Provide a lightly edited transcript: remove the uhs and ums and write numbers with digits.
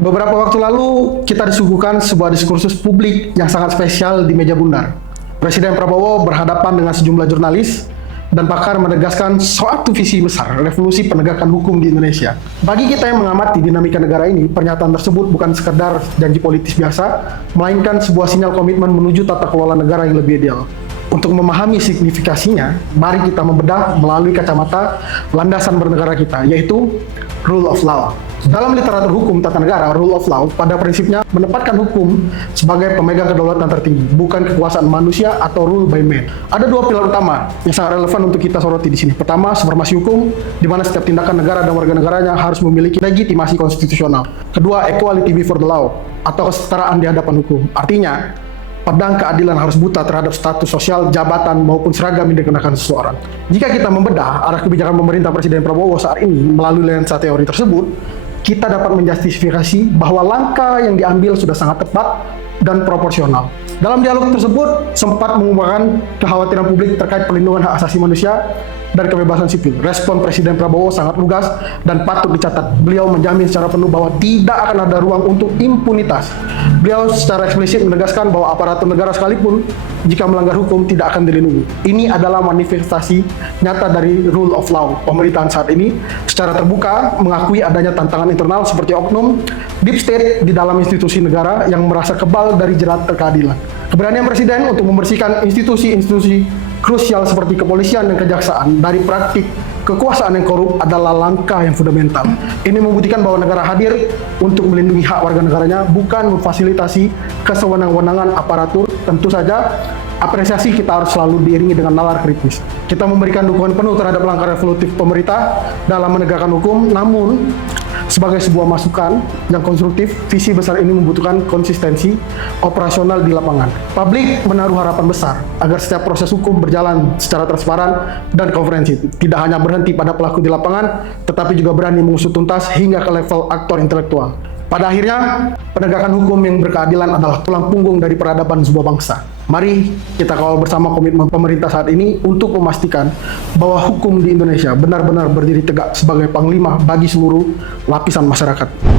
Beberapa waktu lalu kita disuguhkan sebuah diskursus publik yang sangat spesial di meja bundar. Presiden Prabowo berhadapan dengan sejumlah jurnalis dan pakar menegaskan suatu visi besar revolusi penegakan hukum di Indonesia. Bagi kita yang mengamati dinamika negara ini, pernyataan tersebut bukan sekedar janji politis biasa, melainkan sebuah sinyal komitmen menuju tata kelola negara yang lebih ideal. Untuk memahami signifikasinya, mari kita membedah melalui kacamata landasan bernegara kita, yaitu rule of law. Dalam literatur hukum tata negara, rule of law pada prinsipnya menempatkan hukum sebagai pemegang kedaulatan tertinggi, bukan kekuasaan manusia atau rule by man. Ada dua pilar utama yang sangat relevan untuk kita soroti di sini. Pertama, supremasi hukum, di mana setiap tindakan negara dan warga negaranya harus memiliki legitimasi konstitusional. Kedua, equality before the law, atau kesetaraan di hadapan hukum. Artinya, pedang keadilan harus buta terhadap status sosial, jabatan, maupun seragam yang dikenakan seseorang. Jika kita membedah arah kebijakan pemerintah Presiden Prabowo saat ini melalui lensa teori tersebut, kita dapat menjustifikasi bahwa langkah yang diambil sudah sangat tepat dan proporsional. Dalam dialog tersebut sempat mengungkapkan kekhawatiran publik terkait perlindungan hak asasi manusia dan kebebasan sipil. Respon Presiden Prabowo sangat lugas dan patut dicatat. Beliau menjamin secara penuh bahwa tidak akan ada ruang untuk impunitas. Beliau secara eksplisit menegaskan bahwa aparatur negara sekalipun jika melanggar hukum tidak akan dilindungi. Ini adalah manifestasi nyata dari rule of law. Pemerintahan saat ini secara terbuka mengakui adanya tantangan internal seperti oknum deep state di dalam institusi negara yang merasa kebal dari jerat keadilan. Keberanian Presiden untuk membersihkan institusi-institusi krusial seperti kepolisian dan kejaksaan dari praktik kekuasaan yang korup adalah langkah yang fundamental. Ini membuktikan bahwa negara hadir untuk melindungi hak warga negaranya, bukan memfasilitasi kesewenang-wenangan aparatur. Tentu saja, apresiasi kita harus selalu diiringi dengan nalar kritis. Kita memberikan dukungan penuh terhadap langkah revolutif pemerintah dalam menegakkan hukum, namun sebagai sebuah masukan yang konstruktif, visi besar ini membutuhkan konsistensi operasional di lapangan. Publik menaruh harapan besar agar setiap proses hukum berjalan secara transparan dan komprehensif. Tidak hanya berhenti pada pelaku di lapangan, tetapi juga berani mengusut tuntas hingga ke level aktor intelektual. Pada akhirnya, penegakan hukum yang berkeadilan adalah tulang punggung dari peradaban sebuah bangsa. Mari kita kawal bersama komitmen pemerintah saat ini untuk memastikan bahwa hukum di Indonesia benar-benar berdiri tegak sebagai panglima bagi seluruh lapisan masyarakat.